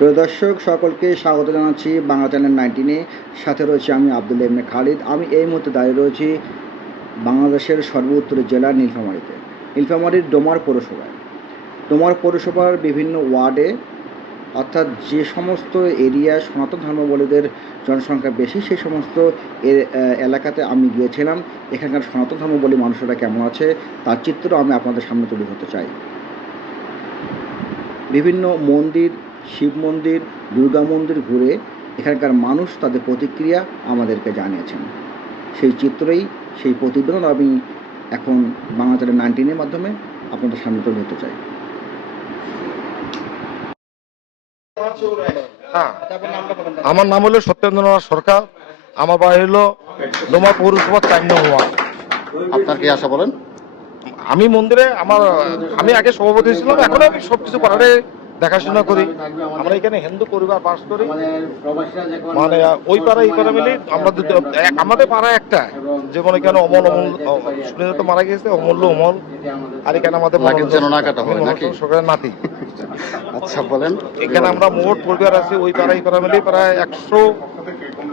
প্রিয় দর্শক, সকলকে স্বাগত জানাচ্ছি বাংলা চ্যানেল নাইনটিনে সাথে রয়েছে আমি আব্দুল ইবনে খালিদ। আমি এই মুহূর্তে দাঁড়িয়ে রয়েছি বাংলাদেশের সর্বোত্তরের জেলা নীলফামারীতে, নীলফামারীর ডোমার পৌরসভায়। ডোমার পৌরসভার বিভিন্ন ওয়ার্ডে, অর্থাৎ যে সমস্ত এরিয়া, সনাতন ধর্মাবলীদের জনসংখ্যা বেশি, সেই সমস্ত এলাকাতে আমি গিয়েছিলাম। এখানকার সনাতন ধর্মাবলী মানুষেরা কেমন আছে, তার চিত্র আমি আপনাদের সামনে তুলে ধরতে চাই। বিভিন্ন মন্দির শিব মন্দির দুর্গা মন্দির ঘুরে এখানকার মানুষ তাদের প্রতিক্রিয়া আমাদেরকে জানিয়েছেন। সেই চিত্রই সেই প্রতিবেদন আমি এখন বাংলা চ্যানেল নাইনটিনের মাধ্যমে আপনাদের সামনে তুলে ধরতে চাই। হ্যাঁ আমার নাম হলো সত্যেন্দ্রনাথ সরকার আমার বাড়ি হলো ডোমা পৌরসভা চার নং ওয়ার্ড আপনার কি আশা বলেন? আমি মন্দিরে আমার আমি আগে সভাপতি ছিলাম এখন আমি সবকিছু পাড়ারে দেখাশোনা করি। আমরা এখানে হিন্দু পরিবার বাস করি। মানে ওই পাড়া এই পাড়া মিলে আমরা দুটো- আমাদের পাড়া একটা। যেমন এখানে অমল অমল শুনে তো মারা গেছে অমূল্য অমল। আর এখানে আমাদের কাটা হয়, নাকি? সরকারের নাতি। আচ্ছা বলেন। এখানে আমরা মোট পরিবার আছি ওই পাড়া এই পাড়া মিলে প্রায় একশো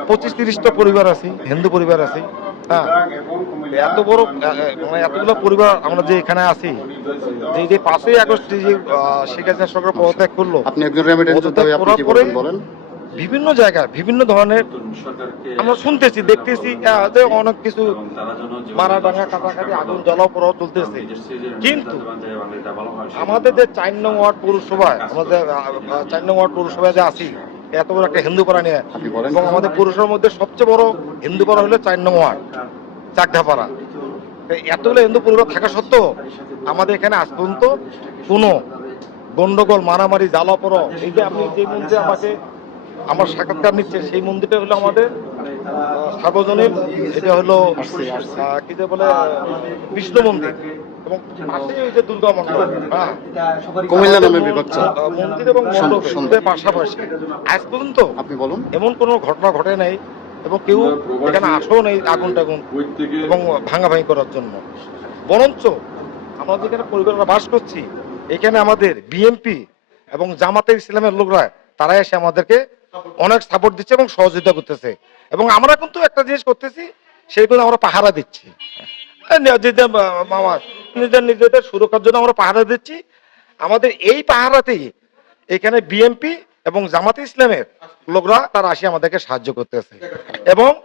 পঁচিশ তিরিশটা পরিবার আছি হিন্দু পরিবার আছি। এত বড় মানে এতগুলো পরিবার আমরা যে এখানে আছি যে যে পাঁচই আগস্ট যে শেখ হাসিনা সরকার পদত্যাগ করল আপনি একজন হয়ে বলেন? বিভিন্ন জায়গায় বিভিন্ন ধরনের আমরা শুনতেছি দেখতেছি যে অনেক কিছু মারা ডাঙা কাটাকাটি আগুন জ্বালাও পোড়াও চলতেছে। কিন্তু আমাদের যে চার নং ওয়ার্ড পৌরসভায় আমাদের চার নং ওয়ার্ড পৌরসভায় যে আছি এত বড় একটা হিন্দু পাড়া নিয়ে এবং আমাদের পুরুষের মধ্যে সবচেয়ে বড় হিন্দু পাড়া হলো চার নং ওয়ার্ড চাকদাপাড়া। তো এতগুলো হিন্দু পরিবার থাকা সত্ত্বেও আমাদের এখানে আজ পর্যন্ত কোনো গন্ডগোল মারামারি জ্বালা পড়ো এই যে আপনি যে মন্দিরে আমাকে আমার সাক্ষাৎকার নিচ্ছে সেই মন্দিরটা হলো আমাদের সার্বজনীন এটা হলো কি যে বলে বিষ্ণু মন্দির। এবং পাশে ওই যে দুর্গা মণ্ডপ। হ্যাঁ। কুমিল্লা নামে বিভক্ত। মন্দির এবং মণ্ডপ। পাশাপাশি আজ পর্যন্ত আপনি বলুন। এমন কোনো ঘটনা ঘটে নাই এবং কেউ এখানে আসেও নেই আগুন টাগুন এবং ভাঙাভাঙি করার জন্য। বরঞ্চ আমরা যেখানে পরিবাররা বাস করছি এখানে আমাদের বিএমপি এবং জামাতের ইসলামের লোকরা তারা এসে আমাদেরকে অনেক সাপোর্ট দিচ্ছে এবং সহযোগিতা করতেছে। এবং আমরা কিন্তু একটা জিনিস করতেছি সেইগুলো আমরা পাহারা দিচ্ছি। এই নে- যে যে, মামা। নিজের নিজেদের সুরক্ষার জন্য আমরা পাহারা দিচ্ছি। আমাদের এই পাহারাতেই এখানে বিএমপি এবং জামাতে ইসলামের লোকরা তারা আসি আমাদেরকে সাহায্য করতেছে। এবং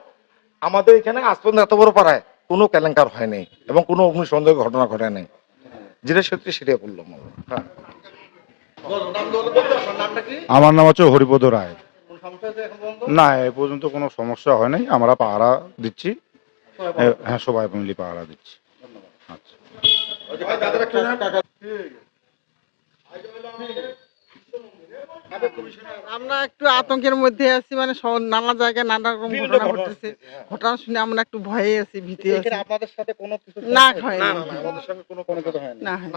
আমাদের এখানে আজ পর্যন্ত এত বড় পাড়ায় কোনো কেলেঙ্কার হয় নাই এবং কোনো অগ্নিসংযোগ ঘটনা ঘটে নাই। যেটা সত্যি সেটাই বললাম হ্যাঁ। আমার নাম হচ্ছে হরিপদ রায়। না এ পর্যন্ত কোনো সমস্যা হয় নাই। আমরা পাহারা দিচ্ছি। হ্যাঁ সবাই মিলে পাহারা দিচ্ছি। আচ্ছা। আমরা একটু আতঙ্কের মধ্যে আছি মানে নানা জায়গায় নানা রকম ঘটনা ঘটনা ঘটতেছে। ঘটনা শুনে আমরা একটু ভয়ে আছি ভীতি আছি। আপনাদের সাথে কোনো কিছু না, হয় না আমাদের সঙ্গে কোনো কোনো কিছু হয় না না হয়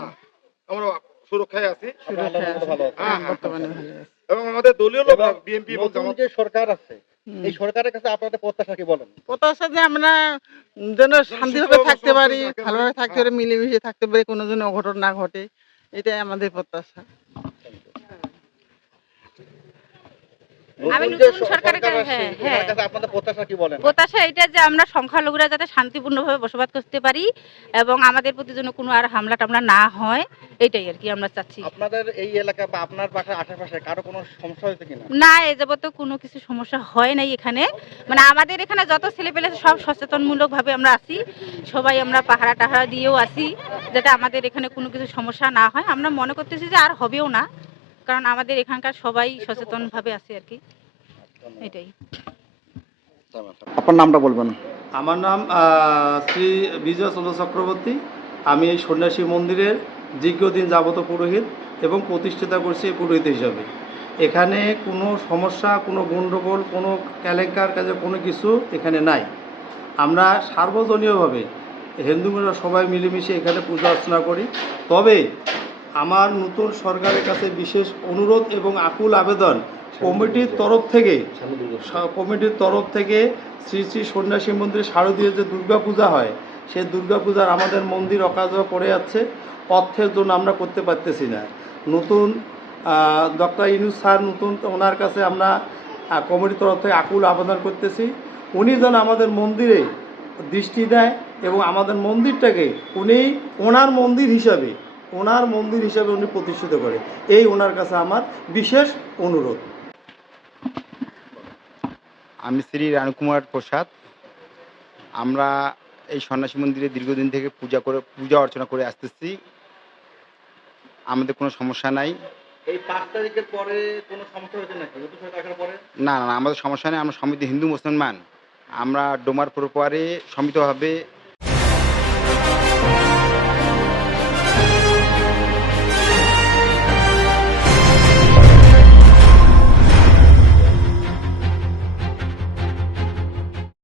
আমরা সুরক্ষায় আছি। সুরক্ষায় আছি। ভালো আছি। হ্যাঁ, বর্তমানে ভালো আছে। এবং আমাদের দলীয় লোক বিএনপি এবং নতুন যে সরকার আছে। এই সরকারের কাছে আপনাদের প্রত্যাশা কি বলেন? প্রত্যাশা যে আমরা যেন শান্তিভাবে সুষ্ঠুভাবে থাকতে পারি ভালোভাবে থাকতে পারি মিলেমিশে থাকতে পারি কোনো যেন অঘটন না ঘটে এটাই আমাদের প্রত্যাশা। আমি নতুন সরকারের কাছে- হ্যাঁ, আপনাদের প্রত্যাশা কি বলেন? প্রত্যাশা এটা যে আমরা সংখ্যালঘুরা যাতে শান্তিপূর্ণভাবে বসবাস করতে পারি এবং আমাদের প্রতি যেন কোনো আর হামলা টামলা না হয় এটাই আর কি আমরা চাচ্ছি। আপনাদের এই এলাকা বা আপনার পাশে আশেপাশে কারও কোনো সমস্যা হয়েছে কিনা? না এ যাবত কোনো কিছু সমস্যা হয় নাই এখানে। মানে আমাদের এখানে যত ছেলেপেলে সব সচেতনমূলক ভাবে আমরা আছি। সবাই আমরা পাহারা টাহারা দিয়েও আছি যাতে আমাদের এখানে কোনো কিছু সমস্যা না হয়। আমরা মনে করতেছি যে আর হবেও না। কারণ আমাদের এখানকার সবাই সচেতন ভাবে আছে আর কি। এটাই। আপনার নামটা বলবেন। আমার নাম শ্রী বিজয় চন্দ্র চক্রবর্তী। আমি এই সন্ন্যাসী মন্দিরের দীর্ঘদিন যাবত পুরোহিত এবং প্রতিষ্ঠিতা করছি এই পুরোহিত হিসাবে। এখানে কোনো সমস্যা কোনো গণ্ডগোল কোনো কেলেঙ্কার কাজে কোনো কিছু এখানে নাই। আমরা সার্বজনীয়ভাবে হিন্দুরা সবাই মিলেমিশে এখানে পূজা অর্চনা করি। তবে আমার নতুন সরকারের কাছে বিশেষ অনুরোধ এবং আকুল আবেদন। কমিটির তরফ থেকে, কমিটির তরফ থেকে শ্রী শ্রী সন্ন্যাসী মন্দিরে শারদীয় যে দুর্গাপূজা হয় সেই দুর্গাপূজার আমাদের মন্দির অকাজ পড়ে যাচ্ছে। অর্থের জন্য আমরা করতে পারতেছি না। নতুন ডক্টর ইনুস স্যার নতুন ওনার কাছে আমরা কমিটির তরফ থেকে আকুল আবেদন করতেছি। উনি যেন আমাদের মন্দিরে দৃষ্টি দেয় এবং আমাদের মন্দিরটাকে উনি ওনার মন্দির হিসাবে ওনার মন্দির হিসাবে উনি প্রতিষ্ঠিত করে। এই ওনার কাছে আমার বিশেষ অনুরোধ। আমি শ্রী রানুকুমার প্রসাদ। আমরা এই সন্ন্যাসী মন্দিরে দীর্ঘদিন থেকে পূজা করে পূজা অর্চনা করে আসতেছি। আমাদের কোনো সমস্যা নাই। এই পাঁচ তারিখের পরে কোনো সমস্যা হয়েছে নাকি? পরে? না না না, আমাদের সমস্যা নেই। আমরা সমিতি হিন্দু মুসলমান। আমরা ডোমার পরে সমিতভাবে